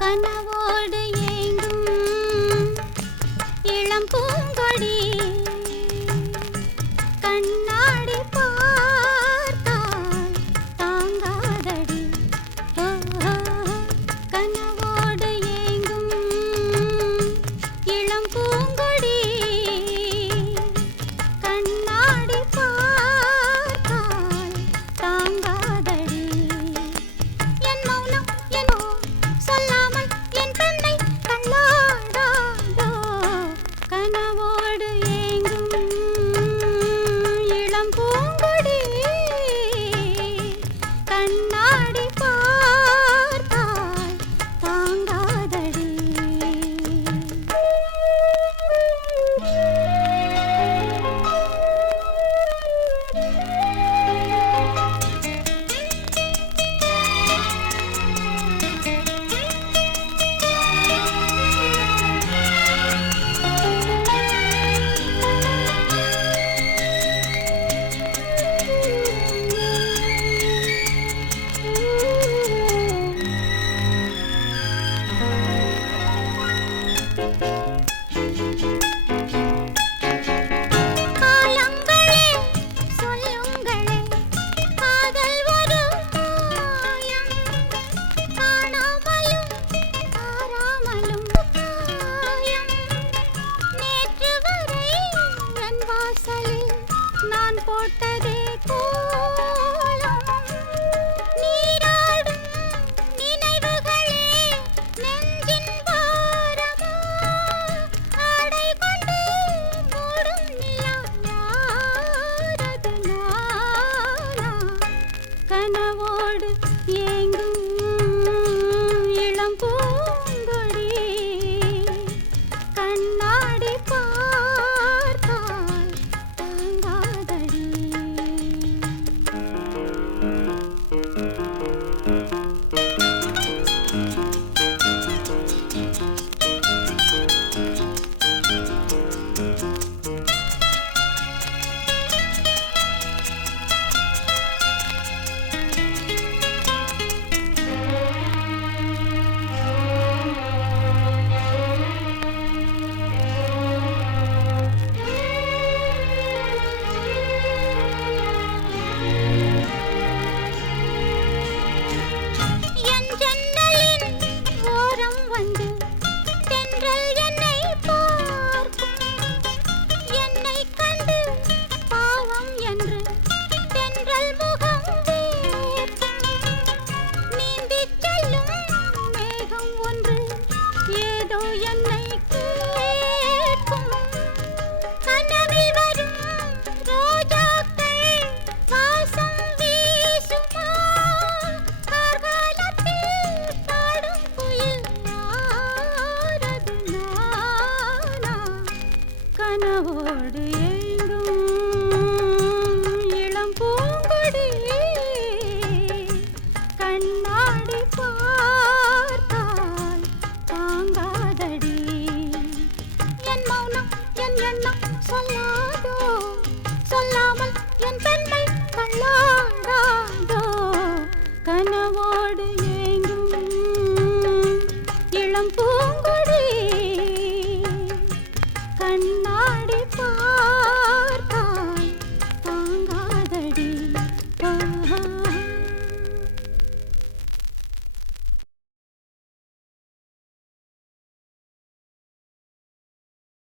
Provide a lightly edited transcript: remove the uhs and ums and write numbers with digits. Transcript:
கனவோடு ஏங்கும் இளம் பூங்கொடி கண்ணாடி பார்த்தால் தாங்காதடி. கனவோடு ஏங்கும் இளம் பூங்கொடி கண்ணாடி பார்த்தால் தாங்காதடி. என் மௌனம் என்னோ சொல்லாமல் என் பெண்ணை தள்ளாடாதோ. கனவோடு ஏங்கும் இளம் பூங்கொடி கண்ணாடி பார்த்தால் தாங்காதடி. காலங்களே சொல்லுங்களே காதல் ஒரு மாயம். காணாமலும் ஆறாமலும் காயம். நேற்று வரை என் வாசலில் நான் போட்டதே கோலம். நீராடும் நினைவுகளே நெஞ்சின் பாரமா. ஆடை கொண்டு மூடும் நிலா யாரது நானா. கனவோடு ஏங்கும் இளம் பூங்கொடி கண்ணாடி பார்த்தால் தாங்காதடி. என் ஜன்னலின் ஓரம் வந்து தென்றல் என்னை பார்க்கும். என்னைக் கண்டு பாவம் என்று தென்றல் முகம் வேர்க்கும். நீந்திச் செல்லும் மேகம் ஒன்று ஏதோ என்னை கேட்கும். கனவில் வரும் ரோஜாக்கள் வாசம் வீசுமா. கார்காலத்தில் பாடும் குயில் யாரது நானா. கனவோடு ஏங்கும் இளம் பூங்கொடி கண்ணாடி பார்த்தால் தாங்காதடி. என் மௌனம் என் எண்ணம் சொல்லாதோ. சொல்லாமல் என் பெண்ணை தள்ளாடாதோ. கனவோடு ஏங்கும் இளம் பூங்கொடி கண்ணாடி